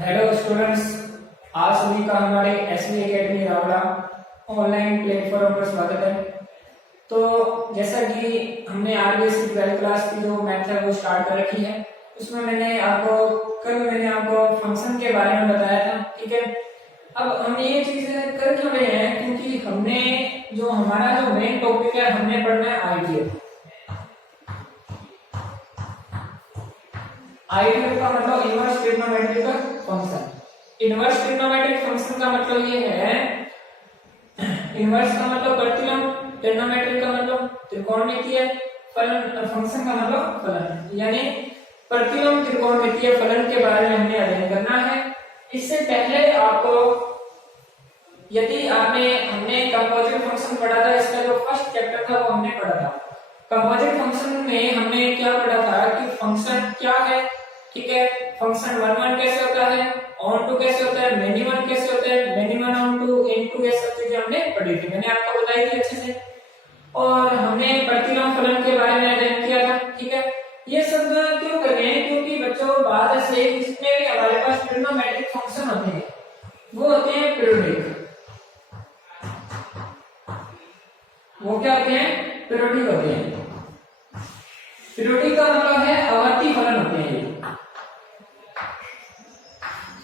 Hello students, आप सभी का हमारे एसवी एकेडमी रावड़ा ऑनलाइन प्लेटफॉर्म पर स्वागत है। तो जैसा कि हमने आरबीएससी 12th क्लास की जो मैथ है वो स्टार्ट कर रखी है, उसमें मैंने आपको फंक्शन के बारे में बताया था। ठीक है, अब हम ये चीजें कर क्यों रहे हैं, क्योंकि हमने हमारा जो मेन टॉपिक है हमने पढ़ना है आईडीएफ। आईडीएफ का मतलब inverse trigonometrical function. Inverse trigonometric function का मतलब ये है, इनवर्स का मतलब प्रतिलोम, ट्रिग्नोमेट्रिक का मतलब त्रिकोणमितीय, फलन फंक्शन का मतलब फलन, यानी प्रतिलोम त्रिकोणमितीय फलन के बारे में हमने अध्ययन करना है। इससे पहले आपको यदि हमने कंपोजिट फंक्शन पढ़ा था, इसका जो फर्स्ट चैप्टर था वो हमने पढ़ा था। कंपोजिट फंक्शन में हमने क्या पढ़ा था कि फंक्शन क्या है। ठीक है, फंक्शन वन वन कैसे होता है, ऑन टू कैसे होता है, मेनी वन कैसे होता है, many one onto, into, ये सब चीजें हमने पढ़ी थी, मैंने आपको बताई थी अच्छे से। और हमने प्रतिलोम फलन के बारे में अध्ययन किया था। ठीक है, ये सब क्यों कर रहे हैं, क्योंकि बच्चों बाद से जितने भी हमारे पास ट्रिग्नोमेट्रिक फंक्शन होते हैं वो होते हैं पीरियोडिक। वो क्या होते हैं, पीरियोडिक होते हैं। पीरियोडिक का मतलब है आवर्ती फलन होते हैं।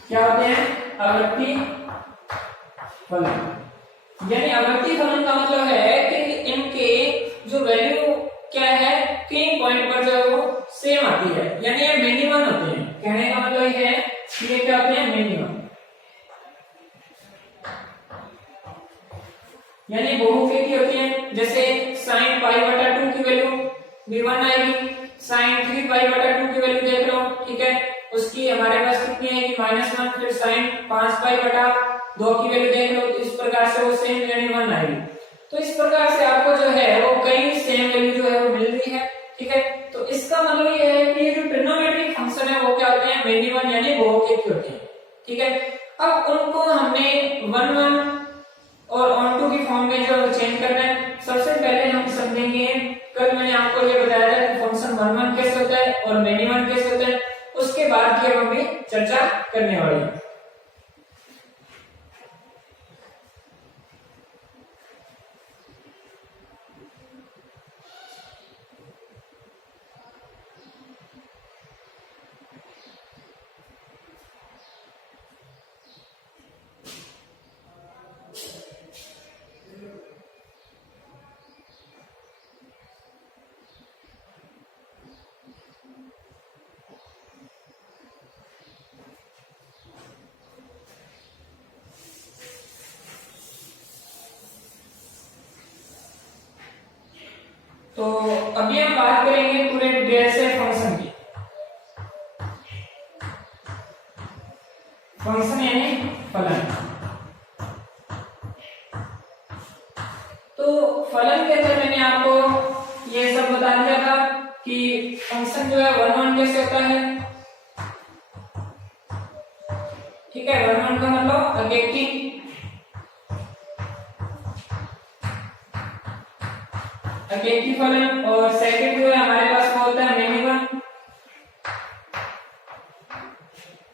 क्या होते हैं, आवर्ती फलन। यानी आवर्ती फलन का मतलब है कि इनके जो वैल्यू क्या है, कई पॉइंट पर जो वो सेम आती है, यानी ये मिनिमम होते हैं। कहने का मतलब ये है कि ये क्या होते हैं, मिनिमम, यानी बहुमुखी होती है। जैसे sin π/2 की वैल्यू v1 आएगी, sin 3π/2 की वैल्यू देख लो। ठीक है, उसकी हमारे पास कितनी है कि -1, फिर sin 5π/2 की वैल्यू देख लो, तो इस प्रकार से वो सेम यानी 1 आएगी। तो इस प्रकार से आपको जो है वो कई सेम वैल्यू जो है वो मिल रही है। ठीक है, तो इसका मतलब ये है कि ये जो ट्रिग्नोमेट्रिक फंक्शन है वो क्या होते हैं, मिनिमम यानी बहुमुखी होते हैं। ठीक है, अब उनको हमने 1 1 और ऑन टू की फॉर्म में जो चेंज करना है, सबसे पहले हम समझेंगे, कल मैंने आपको ये बताया था कि फंक्शन वन वन कैसे होता है और मेनी वन कैसे होता है, उसके बाद की हम अभी चर्चा करने वाले हैं। तो अभी हम बात करेंगे पूरे डिटेल से फंक्शन की। फंक्शन यानी फलन। तो फलन के अंदर मैंने आपको ये सब बता दिया था कि फंक्शन जो है वन वन कैसे होता है। ठीक है, वन वन का मतलब अगेक्टिव, अगेक्टिव फलन, और सेकंड जो है हमारे पास वो होता है मेनी वन।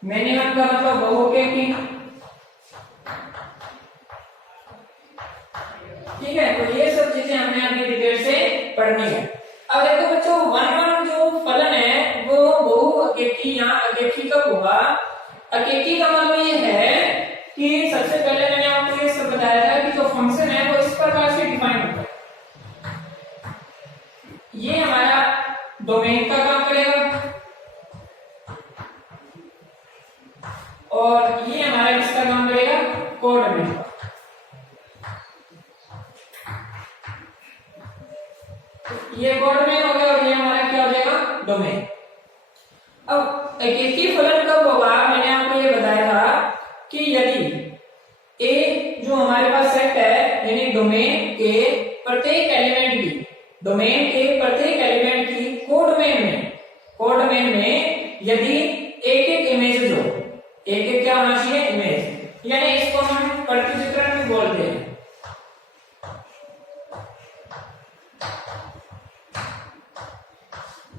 मेनी वन का मतलब बहुअगेक्टिव। ठीक है, तो ये सब चीजें हमने अभी डिटेल से पढ़नी है। अब देखो बच्चों, वन वन जो फलन है वो बहुअगेक्टिव या अगेक्टिव कब होगा। अगेक्टिव का मतलब ये है कि सबसे पहले मैंने आपको ये सब बताया था कि जो फंक्शन है वो इस प्रकार से डिफाइन होता है। ये हमारा डोमेन का काम करेगा और ये हमारा किसका काम करेगा, कोडोमेन का। ये कोडोमेन हो गया और ये हमारा क्या हो जाएगा, डोमेन। अब एकेकी फलन कब होगा, मैंने आपको ये बताया था कि यदि ए जो हमारे पास सेट है, यानी डोमेन के प्रत्येक एलिमेंट की, डोमेन के प्रत्येक एलिमेंट की कोडोमेन में यदि एक एक इमेज हो, एक एक क्या होना चाहिए, इमेज, यानी इसको हम प्रतिचित्रण भी बोलते हैं।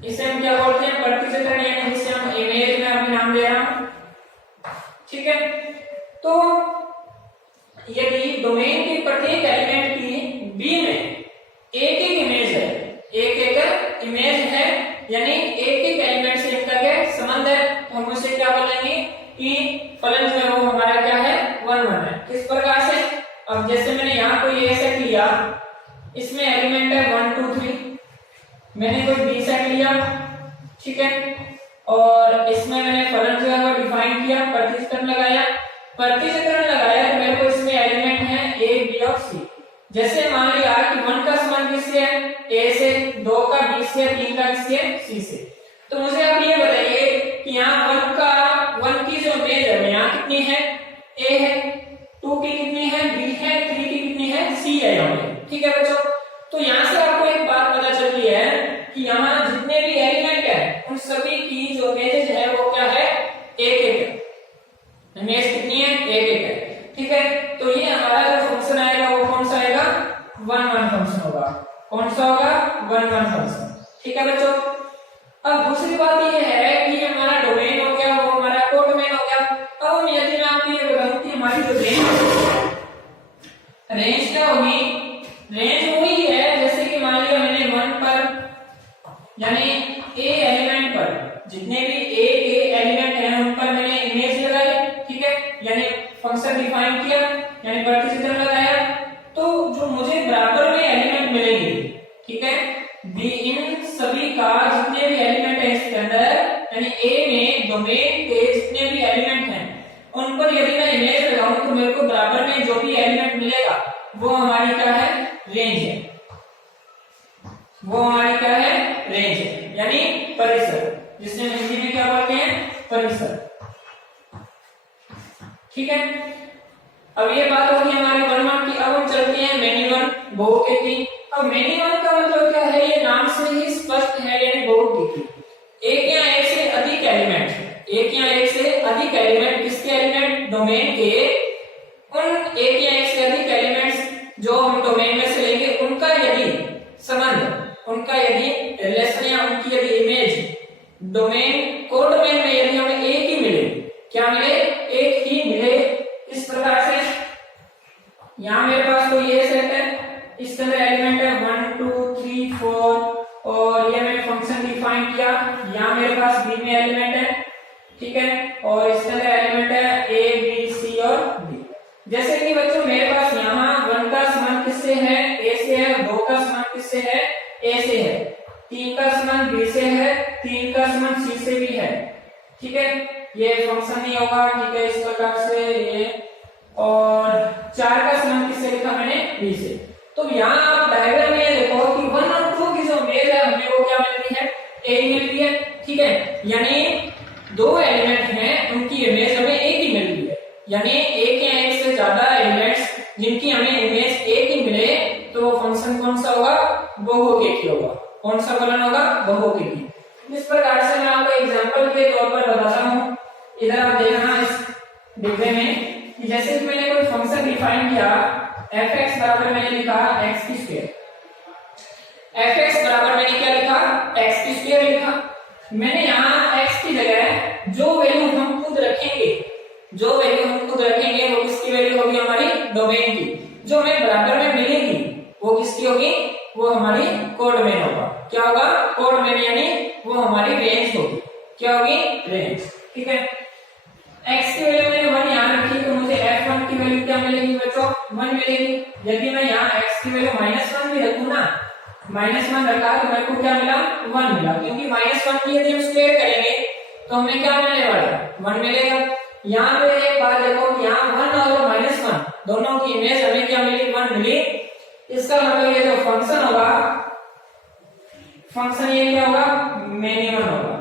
इसे हम क्या बोलते हैं, प्रतिचित्रण, यानी जिसे हम इमेज में अभी नाम दे रहा हूं डोमेन के प्रत्येक एलिमेंट की बी में एक एक इमेज है, एक एक इमेज है, यानी एक एक एलिमेंट से इनका क्या संबंध है, तो हम उसे क्या बोलेंगे कि फलन जो है वो हमारा क्या है 1 1 है। किस प्रकार से, अब जैसे मैंने यहाँ कोई ए सेट लिया, इसमें एलिमेंट है 1 2 3, मैंने कोई बी सेट लिया, ठीक है, और इसमें मैंने फलन जो है वो डिफाइन किया, प्रतिचित्रण लगाया, प्रतिचित्रण लगाया तो मेरे को इसमें एलिमेंट है ए बी और सी। जैसे मान लिया कि 1 का समान किससे है, ए से, 2 का बी से, 3 का किससे है, सी से। तो मुझे आप ये बताइए कि यहाँ 1 की जो इमेज है यहाँ कितनी है, ए है, 2 की कितनी है, बी है, 3 की कितनी है, सी है यहाँ पे, ठीक है बच्चों। तो यहाँ से आपको एक बात पता चलती है कि यहाँ जितने भी एलिमेंट है उन सभी की जो इमेज है वो क्या है, एक एक है, इमेज कितनी है, एक एक है, ठीक है। तो ये हमारा जो फंक्शन आएगा वो कौन सा आएगा, 1 1 फंक्शन होगा। कौन सा होगा, 1 1 फंक्शन, ठीक है बच्चों। अब दूसरी बात ये है कि हमारा डोमेन हो गया वो हमारा कोडोमेन हो गया। अब हम यदि मैं आपको ये बताऊं कि हमारी जो रेंज क्या होगी, रेंज वही है जैसे कि मान लिया मैंने 1 पर यानी ए एलिमेंट पर जितने भी ए एलिमेंट हैं उन पर मैंने इमेज लगाई, ठीक है, यानी फंक्शन डिफाइन किया, यानी प्रतिचित्रण लगाया, तो जो मुझे बराबर में एलिमेंट मिलेंगे, ठीक है, बी इन सभी का जितने भी एलिमेंट है इसके अंदर, यानी ए में डोमेन के जितने भी एलिमेंट हैं उन पर यदि मैं इमेज लगाऊं तो मेरे को बराबर में जो भी एलिमेंट मिलेगा वो हमारी क्या है, रेंज है, वो हमारी क्या है, रेंज है, यानी परिसर, जिससे हिंदी में क्या बोलते हैं, परिसर, ठीक है। अब ये बात होगी हमारे 1 1 की। अब हम चलते हैं मेनी वन, बहुकेंद्री। अब मेनी वन का मतलब क्या है, ये नाम से ही स्पष्ट है, यानी बहुकेंद्री। एक या एक से अधिक एलिमेंट, एक या एक से अधिक एलिमेंट, किसके एलिमेंट, डोमेन के, उन एक या एक से अधिक एलिमेंट्स जो हम डोमेन में से लेंगे उनका यदि संबंध, उनका यदि रिलेशन या उनकी यदि इमेज डोमेन कोडोमेन में यदि हमें एक ही मिले, क्या मिले, एक ही मिले। इस प्रकार से यहाँ मेरे पास कोई ये सेट है, इसके अंदर एलिमेंट है 1 2 3 4 और ये मैंने फंक्शन डिफाइन किया, यहाँ मेरे पास बी में एलिमेंट है, ठीक है, और इसके अंदर एलिमेंट है ए बी सी और डी। जैसे कि बच्चों मेरे पास यहाँ 1 का समान किससे है, ए से है, 2 का समान किससे है, ए से है, 3 का समान बी से है, 3 का समान सी से भी है, ठीक है, ये फंक्शन नहीं होगा, ठीक है, इस प्रकार से ये, और 4 का समान किससे लिखा मैंने, बी से। तो यहाँ आप डायग्राम में देखो कि 1 और 2 की जो इमेज है हमें वो क्या मिल रही है, ए ही मिल रही है, ठीक है, यानी 2 एलिमेंट हैं उनकी इमेज हमें एक ही मिल रही है, यानी एक या एक से ज्यादा एलिमेंट्स जिनकी हमें इमेज एक ही मिले तो वो फंक्शन कौन सा होगा, बहुकेंद्री होगा। कौन सा फलन होगा, बहुकेंद्री। इस प्रकार से मैं आपको एग्जांपल के तौर पर बताता हूँ। इधर आप देखना इस डिब्बे में कि जैसे कि मैंने कोई फंक्शन डिफाइन किया, f(x) बराबर मैंने लिखा x की स्क्वायर, f(x) बराबर मैंने क्या लिखा, x की स्क्वायर लिखा। मैंने यहाँ x की जगह जो वैल्यू हम खुद रखेंगे, जो वैल्यू हम खुद रखेंगे वो किसकी वैल्यू होगी, हमारी डोमेन की। जो हमें बराबर में मिलेगी वो किसकी होगी, वो हमारी कोडोमेन होगा। क्या होगा, कोडोमेन, यानी वो हमारी रेंज होगी। क्या होगी, रेंज, ठीक है। x की वैल्यू मैंने 1 यहाँ रखी तो मुझे f1 की वैल्यू क्या मिलेगी बच्चों, 1 मिलेगी। यदि मैं यहाँ x की वैल्यू -1 भी रखूँ ना, -1 रखा तो मेरे को क्या मिला, 1 मिला, क्योंकि -1 की यदि हम स्क्वायर करेंगे तो हमें क्या मिलने वाला है, 1 मिलेगा। यहाँ पे एक बात देखो कि यहाँ 1 और -1 दोनों की इमेज हमें क्या मिली, 1 मिली। इसका मतलब ये जो फंक्शन होगा, फंक्शन ये क्या होगा, मेनी वन होगा।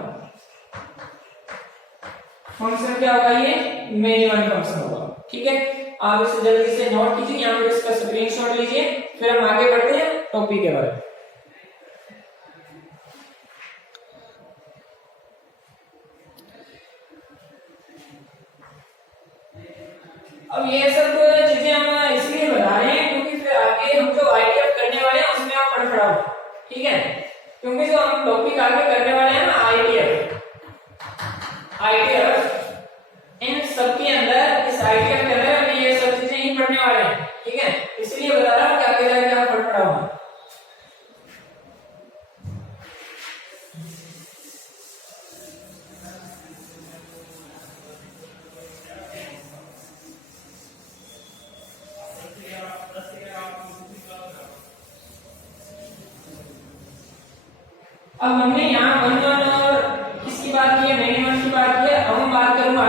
फंक्शन क्या होगा, ये मेनी वन फंक्शन होगा, ठीक है। आप इसे जल्दी से नोट कीजिए, यहाँ पर इसका स्क्रीनशॉट लीजिए, फिर हम आगे बढ़ते हैं टॉपिक के बारे में। अब ये सब चीजें हम इसलिए बता रहे हैं क्योंकि फिर आगे हम जो आईटीएफ करने वाले हैं उसमें आप पढ़ हो, ठीक है। क्योंकि जो हम टॉपिक आगे करने वाले हैं ना, आईटीएफ इन सब के अंदर, इस आईटीएफ के अंदर हम ये सब चीजें ही पढ़ने वाले हैं, ठीक है। अब हमने यहाँ वन वन और किसकी बात की है, मिनिमम की बात की है। अब हम बात करूंगा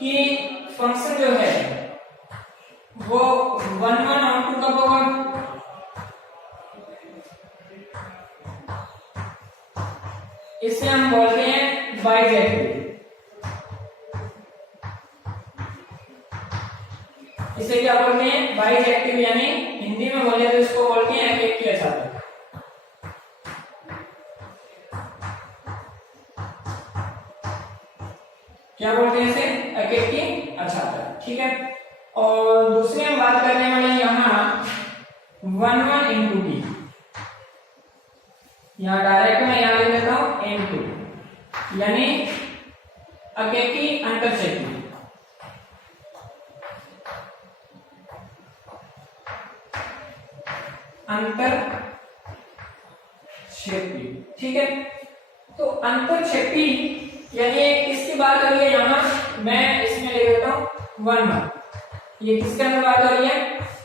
कि फंक्शन जो है वो वन वन ऑन टू कब होगा, इसे हम बोलते हैं बाइजेक्टिव। इसे क्या बोलते हैं, बाइजेक्टिव, यानी हिंदी में बोले तो इसको बोलते हैं एकेकी अछातक। क्या बोलते हैं इसे, एकेकी अछातक, ठीक है। और दूसरी हम बात करने वाले यहाँ वन वन इंटू डी, यहाँ डायरेक्ट मैं यहाँ लिख देता हूं इंटू, यानी एकेकी अंतरक्षेपी। अंतरक्षेपी, ठीक है। तो अंतरक्षेपी यानी किसकी बात हो रही है, यहाँ मैं इसमें ले लेता हूं वन वन। ये किसके अंदर बात हो रही है,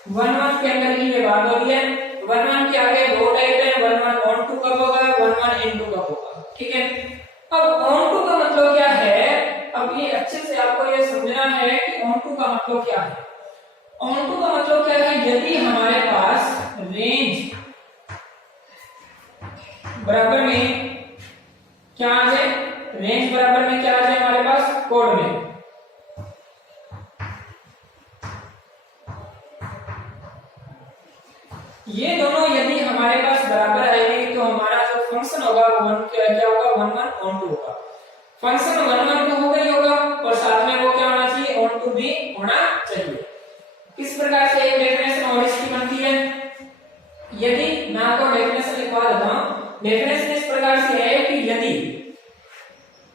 वन वन के अंदर की ये बात हो रही है। वन वन के आगे दो टाइप है, वन वन ऑन टू कब होगा, वन वन इनटू कब होगा, ठीक है। अब ऑन टू का मतलब क्या है, अब ये अच्छे से आपको ये समझना है कि ऑन टू का मतलब क्या है। ऑन टू का मतलब क्या है, यदि हमारे पास रेंज बराबर में क्या आ जाए, रेंज बराबर में क्या आ जाए हमारे पास कोड में, ये दोनों यदि हमारे पास बराबर आएंगे तो हमारा जो फंक्शन होगा वो क्या होगा, वन वन ऑन टू होगा। फंक्शन वन वन तो होगा ही होगा और साथ में वो क्या होना चाहिए, ऑन टू भी होना चाहिए। किस प्रकार से एक डेफिनेशन और इसकी बनती है, यदि मैं आपको डेफिनेशन लिखवा देता हूं। डेफिनेशन इस प्रकार से है कि यदि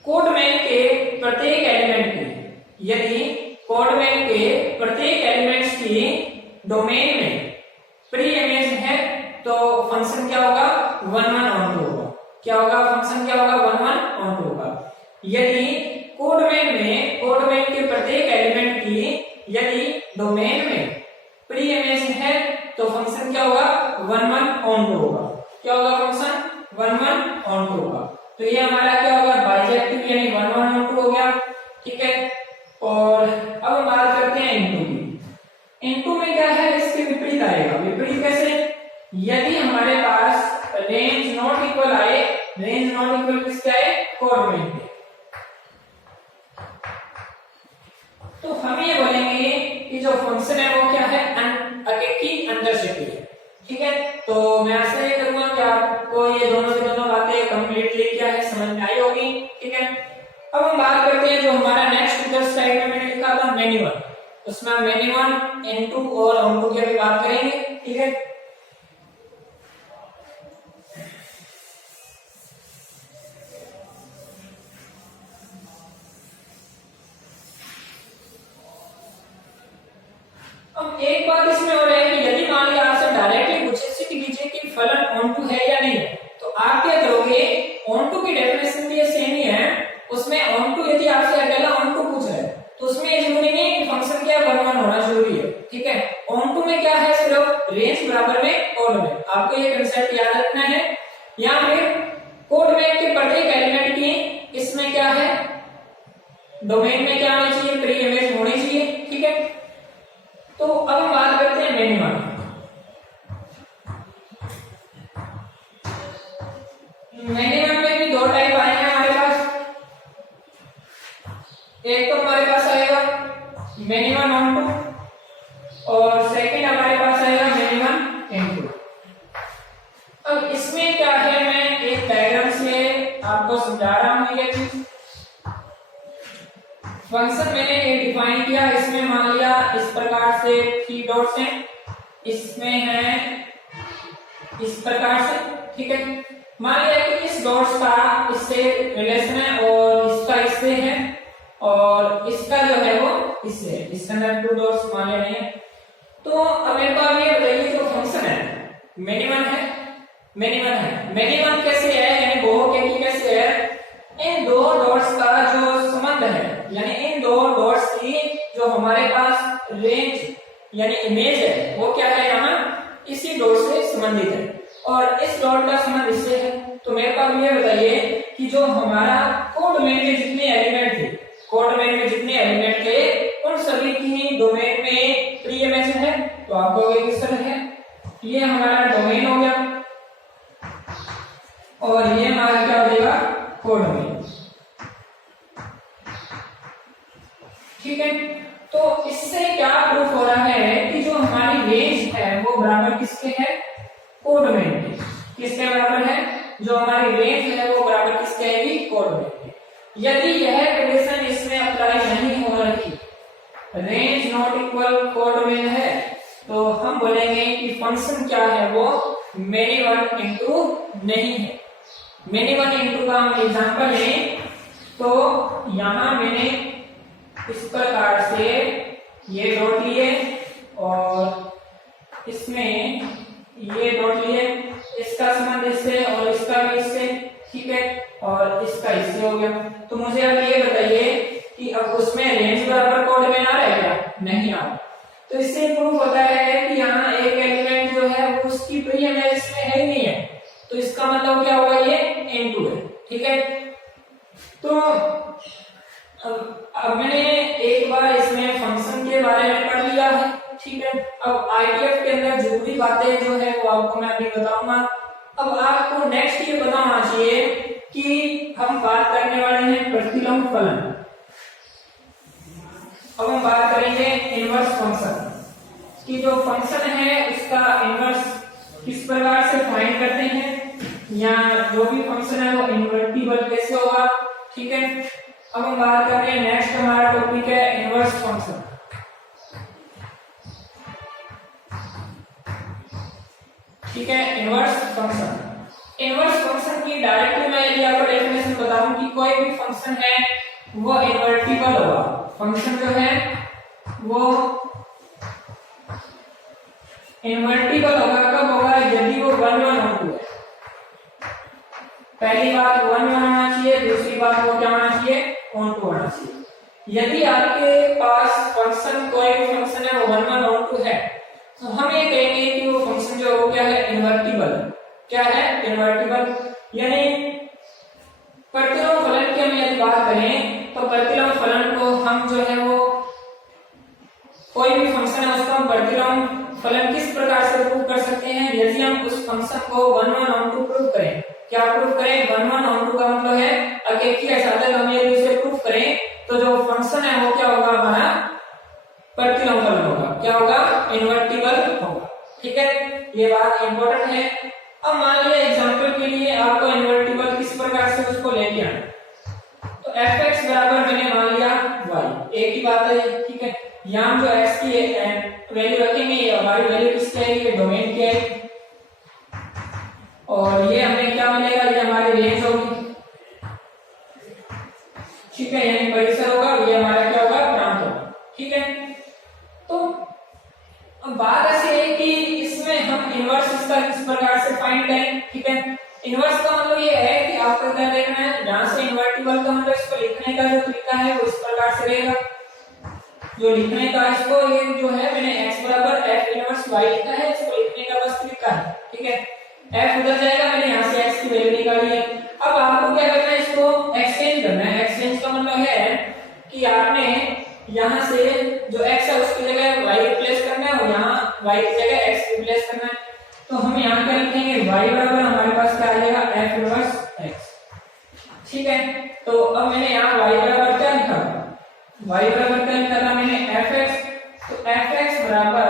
कोडमैन के प्रत्येक एलिमेंट की, यदि कोडमैन के प्रत्येक एलिमेंट्स की डोमेन में प्री इमेज है तो फंक्शन क्या होगा, वन वन ऑन टू होगा। क्या होगा, फंक्शन क्या होगा, वन वन ऑन टू होगा। यदि कोडमैन के प्रत्येक एलिमेंट की यदि डोमेन में प्री इमेज है तो फंक्शन क्या होगा, वन वन ऑन टू होगा। क्या होगा, function one one onto होगा। तो ये हमारा क्या होगा, बाइजेक्टिव यानी वन वन ऑन टू हो गया, ठीक है। और अब हम बात करते हैं इनटू की। इनटू में क्या है, इसके विपरीत आएगा। विपरीत कैसे, यदि हमारे पास रेंज नॉट इक्वल आए, रेंज नॉट इक्वल किसके आए, कोडमैन के, तो हम ये बोलेंगे कि जो फंक्शन है वो क्या है, एकेकी अंतरक्षेपी है, ठीक है। तो मैं आशा ये करूंगा कि आपको ये दोनों की दोनों बातें कंप्लीटली क्या है समझ में आई होगी, ठीक है। अब हम बात करते हैं जो हमारा नेक्स्ट इधर साइड में मैंने लिखा था मिनिमम, उसमें मिनिमम इनटू और ऑन टू की भी बात करेंगे, ठीक है। अब एक बात इसमें और है कि यदि मान लिया आपसे डायरेक्टली पूछे कीजिए कि फलन ऑन टू है या नहीं है, तो आप क्या करोगे, ऑन टू की डेफिनेशन भी सेम ही है, उसमें ऑन टू यदि आपसे अकेला ऑन टू पूछ रहा है तो उसमें ये जरूरी नहीं कि फंक्शन क्या वन वन होना जरूरी है, ठीक है। ऑन टू में क्या है, सिर्फ रेंज बराबर में कोड में, आपको ये कंसेप्ट याद रखना है। या फिर कोड में के प्रत्येक एलिमेंट की इसमें क्या है, डोमेन में क्या होना चाहिए, प्री इमेज होनी चाहिए, ठीक है। तो अब हम बात करते हैं मिनिमम। मिनिमम में भी दो टाइप आएंगे हमारे पास। एक तो हमारे पास आएगा मिनिमम ऑन टू और सेकंड हमारे पास आएगा मिनिमम इनटू। अब इसमें क्या है, मैं एक डायग्राम से आपको समझा रहा हूं ये चीज। फंक्शन मैंने ये डिफाइन किया, इसमें मान लिया इस प्रकार से 3 डॉट्स हैं, इसमें है इस प्रकार से, ठीक है। मान लिया कि इस डॉट्स का इससे रिलेशन है और इसका इससे है और इसका जो है वो इससे है, इसके अंदर 2 डॉट्स मान लिया नहीं है। तो अब मेरे को ये बताइए जो फंक्शन है मिनिमम है, मिनिमम कैसे है, यानी बहु के कैसे है, इन दो डॉट्स का जो संबंध है, यानी इन दो डॉट्स की जो हमारे पास रेंज यानी इमेज है वो क्या है, यहाँ इसी डॉट से संबंधित है और इस डॉट का संबंध इससे है। तो मेरे को अब ये बताइए कि जो हमारा कोडोमेन के जितने एलिमेंट थे, कोडोमेन में जितने एलिमेंट थे उन सभी की डोमेन में प्री इमेज है। तो आपको ये किस तरह है, ये हमारा डोमेन हो गया और ये हमारा क्या हो जाएगा, कोडोमेन। ठीक है, तो इससे क्या प्रूफ हो रहा है कि जो हमारी रेंज है वो बराबर किसके है, कोडोमेन के। किसके बराबर है, जो हमारी रेंज है वो बराबर किसके आएगी, कोडोमेन के। यदि यह कंडीशन इसमें अप्लाई नहीं हो रही, रेंज नॉट इक्वल कोडोमेन है, तो हम बोलेंगे कि फंक्शन क्या है वो मेनी वन इंटू नहीं है। मेनी वन इंटू का हम एग्जांपल लें तो यहां मैंने इस प्रकार से ये डॉट लिए और इसमें ये डॉट लिए, इसका संबंध इससे और इसका भी इससे, ठीक है, और इसका इससे हो गया। तो मुझे अब ये बताइए कि अब उसमें रेंज बराबर कोडोमेन आ रहा है क्या, नहीं आ रहा। तो इससे प्रूफ होता है कि यहाँ एक एलिमेंट जो है वो उसकी प्री इमेज इसमें है ही नहीं है, तो इसका मतलब क्या होगा, ये n2 है। ठीक है, तो अब मैंने एक बार इसमें फंक्शन के बारे में पढ़ लिया है। ठीक है, अब आईडीएफ के अंदर जरूरी बातें जो है वो आपको मैं अभी बताऊंगा। अब आपको नेक्स्ट ये पता होना चाहिए कि हम बात करने वाले हैं प्रतिलोम फलन। अब हम बात करेंगे इनवर्स फंक्शन कि जो फंक्शन है उसका इनवर्स किस प्रकार से फाइंड करते हैं, या जो भी फंक्शन है वो इन्वर्टिबल कैसे होगा। ठीक है, अब हम बात कर रहे हैं, नेक्स्ट हमारा टॉपिक है इनवर्स फंक्शन। ठीक है, इनवर्स फंक्शन। इनवर्स फंक्शन की डायरेक्टली मैं यदि आपको डेफिनेशन बताऊं कि कोई भी फंक्शन है वो इन्वर्टिबल होगा। फंक्शन जो है वो इन्वर्टिबल होगा, कब होगा, यदि वो 1 1 2 है। पहली बात 1 1 होना चाहिए, दूसरी बात वो क्या होना चाहिए, 1 2 होना चाहिए। यदि आपके पास फंक्शन कोई भी फंक्शन है वो 1 1 2 है, तो हम ये कहेंगे कि वो फंक्शन जो है वो क्या है, इन्वर्टिबल। क्या है, इन्वर्टिबल। यानी प्रतिलोम फलन की हम यदि बात करें तो प्रतिलोम फलन को हम जो है वो कोई भी फंक्शन है उसको हम प्रतिलोम फलन किस प्रकार से प्रूव कर सकते हैं, यदि हम उस फंक्शन को 1 1 2 प्रूव करें। क्या प्रूव करें, 1 1 2 का मतलब है अगर एक ही ऐसा है हम यदि उसे प्रूव करें तो जो फंक्शन है वो क्या होगा, हमारा प्रतिलोम फलन होगा। क्या होगा, इन्वर्टिबल होगा। ठीक है, ये बात इंपॉर्टेंट है। अब मान लिया एग्जांपल के लिए आपको इन्वर्टिबल किस प्रकार से उसको लेके आना, तो fx बराबर मैंने मान लिया y, एक ही बात है। ठीक है, यहां जो x की वैल्यू रखेंगे ये हमारी वैल्यू किसकी है, ये डोमेन की है, और ये हमें क्या मिलेगा, ये हमारी रेंज होगी। ठीक है, यानी परिसर होगा, ये हमारा क्या होगा, प्रांत होगा। ठीक है, तो अब बात ऐसी है कि इसमें हम इनवर्स इसका किस प्रकार से फाइंड करें। ठीक है, इनवर्स का मतलब ये है कि आपको क्या देखना है, जहां से इन्वर्टिबल का मतलब इसको लिखने का जो तरीका है वो इस प्रकार से रहेगा। जो लिखने का इसको, ये जो है मैंने x बराबर f इनवर्स y लिखा है, इसको लिखने का बस तरीका है। ठीक है, f उधर जाएगा, मैंने यहाँ से x की वैल्यू निकाली है। अब आपको क्या करना है, इसको एक्सचेंज करना है। एक्सचेंज का मतलब है कि आपने यहाँ से जो x है उसकी जगह y रिप्लेस करना है और यहाँ y की जगह x रिप्लेस करना है। तो हम यहाँ क्या लिखेंगे, y बराबर हमारे पास क्या आ जाएगा, f इनवर्स x। ठीक है, तो अब मैंने यहाँ y बराबर क्या लिखा, y बराबर क्या लिखा था मैंने, fx। तो fx बराबर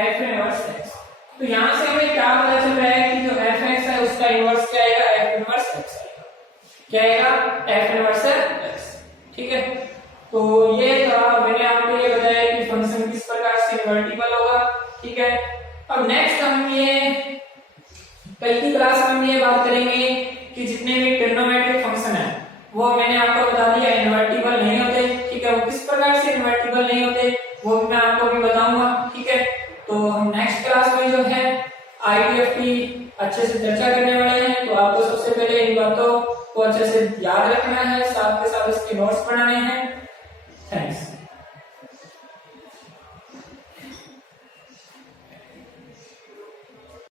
f इनवर्स x। तो यहाँ से हमें क्या पता चल रहा है कि जो fx है उसका इनवर्स क्या आएगा, f इनवर्स x आएगा। क्या आएगा, f इनवर्स x। ठीक है, तो ये था, मैंने आपको ये बताया कि फंक्शन किस प्रकार से इन्वर्टिबल होगा। ठीक है, अब नेक्स्ट हम ये कल की क्लास में हम ये बात करेंगे कि जितने भी ट्रिग्नोमेट्रिक फंक्शन है वो मैंने आपको बता दिया इन्वर्टिबल नहीं होते। ठीक है, वो किस प्रकार से इन्वर्टिबल नहीं होते वो मैं आपको भी बताऊंगा। ठीक है, तो हम नेक्स्ट क्लास में जो है आईडीएफ की अच्छे से चर्चा करने वाले हैं। तो आपको सबसे पहले इन बातों को अच्छे से याद रखना है, साथ के साथ इसके नोट्स बनाने हैं। Thanks.